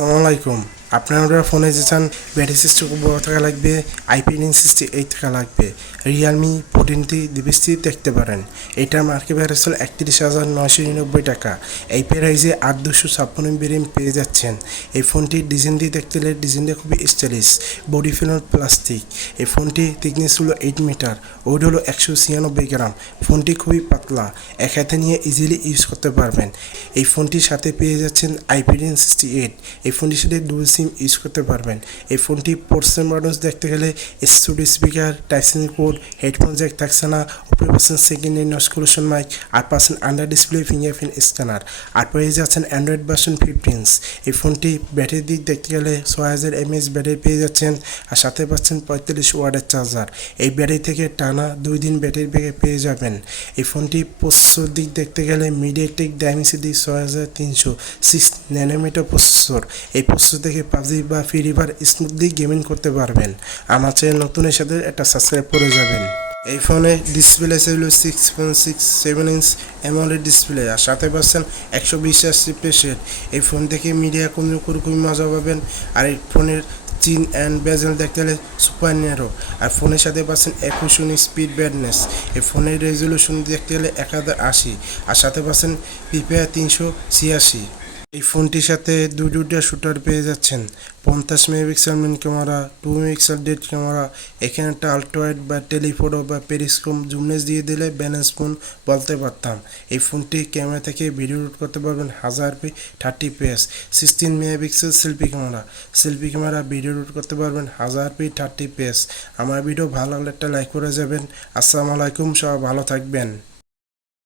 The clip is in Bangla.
আসসালামু আলাইকুম। আপনারা ফোনে যে চান ব্যাটারি সিস্টেম বড় থাকা লাগবে, IP68 থাকা লাগবে, Realme 14T ডিভাইসটি দেখতে পারেন। এটার মার্কেট প্রাইস হল 31,999 টাকা। এই প্রাইসে 8/256 ভেরিয়েন্ট পেয়ে যাচ্ছেন। এই ফোনটির ডিজাইনটি দেখতে গেলে ডিজাইনটা খুবই স্টাইলিশ, বডি ফিনাল প্লাস্টিক। এই ফোনটি থিকনেস হলো 8 মিটার, ওয়েট হলো 196 গ্রাম। ফোনটি খুবই পাতলা, এক হাতে নিয়ে ইজিলি ইউজ করতে পারবেন। এই ফোনটির সাথে পেয়ে যাচ্ছেন IP68। এই ফোনটির সাথে ডুয়াল সিম ইউজ করতে পারবেন। এই ফোনটি পোর্টস মডেলস দেখতে গেলে studio speaker, type-C code, headphone Jack থাকছে না, উপরে পাচ্ছেন সেকেন্ডারি নয়েজ ক্যান্সেলেশন মাইক, আর পাচ্ছেন আন্ডার ডিসপ্লে ফিঙ্গারপ্রিন্ট স্ক্যানার, আর পেয়ে যাচ্ছেন অ্যান্ড্রয়েড ভার্সন 15। এই ফোনটি ব্যাটারির দিক দেখতে গেলে 6000 mAh ব্যাটারি পেয়ে যাচ্ছেন, আর সাথে পাচ্ছেন 45 ওয়াটের চার্জার। এই ব্যাটারি থেকে টানা 2 দিন ব্যাটারি ব্যাকআপ পেয়ে যাবেন। এই ফোনটি প্রসেসর দিক দেখতে গেলে মিডিয়াটেক ডাইমেনসিটি 6306 ন্যানোমিটার প্রসেসর। এই প্রসেসর থেকে পাবজি বা ফ্রি ফায়ার স্মুথলি গেমিং করতে পারবেন। আমার চ্যানেল নতুনের সাথে একটা সাবস্ক্রাইব করে যাবেন। এই ফোনে ডিসপ্লে ছিল 6.67 ইঞ্চ অ্যামোলেড ডিসপ্লে, আর সাথে পাচ্ছেন 120Hz রিফ্রেশ রেট। এই ফোন থেকে মিডিয়া খুবই মজা পাবেন। আর এই ফোনের চিন অ্যান্ড বেজেল দেখতে গেলে সুপার ন্যারো, আর ফোনের সাথে পাচ্ছেন 21 স্পিড ব্রাইটনেস। এই ফোনের রেজলিউশন দেখতে গেলে 1080, আর সাথে পাচ্ছেন PPI 386। এই ফোনটির সাথে দুটা শুটার পেয়ে যাচ্ছেন, 50 মেগাপিক্সেল মেইন ক্যামেরা, 2 মেগাপিক্সেল ডেট ক্যামেরা। এখানে একটা আল্ট্রাওয়াইড বা টেলিফোটো বা পেরিস্কোপ জুমনেস দিয়ে দিলে ব্যালেন্স ফোন বলতে পারতাম। এই ফোনটি ক্যামেরা থেকে ভিডিও শ্যুট করতে পারবেন 1000p 30fps। 16 megapixel selfie camera video shoot করতে পারবেন 1000p 30fps। আমার ভিডিও ভালো লাগলে একটা লাইক করে যাবেন। আসসালামু আলাইকুম, সবাই ভালো থাকবেন।